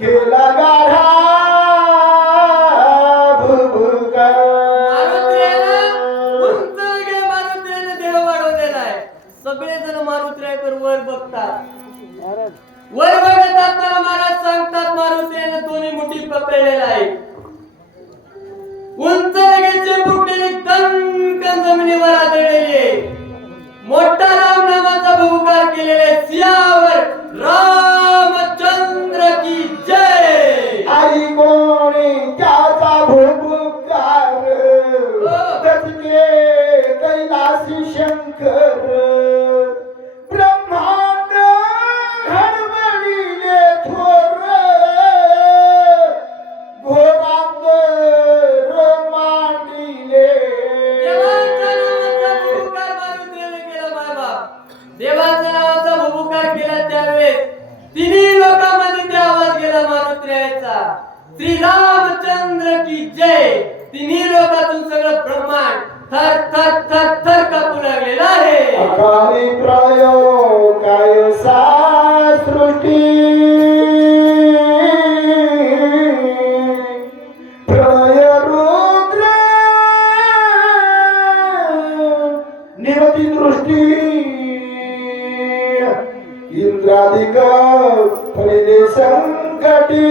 केला गाढा भुभुका मारुत्र्याने देह वाढवलेला आहे. सगळेजण मारुत्र्याकडे वर बघतात. वर बघत असताना महाराज सांगतात मारुत्र्याने दोन्ही मुठी पकडलेला आहे. उंच लगेचे फुटलेली कणकण जमिनीवर आदळलेली आहे. मोठा राम नामाचा भुभुकार केलेले सियावर रामचंद्र की जय. आई कोणी त्याचा भुभुकार गजगे कैलासी शंकर ब्रह्मांड हडबडीले थोर घोरांगर मांडिले. देवाच्या नावाचा भुभुकार मारुतीने केला बाबा. देवाच्या नावाचा भुभुकार केला त्यावेळेस तिन्ही लोकांमध्ये ते आवाज गेला मारुत्र्याचा श्री रामचंद्र की जय. तिन्ही लोकातून सगळं ब्रह्मांड थर थर थर थर कापू लागलेला आहे. अकाली प्रयोग काय सृष्टी प्रलय रुद्र निवती दृष्टी इंद्रादिक फलिले संकटी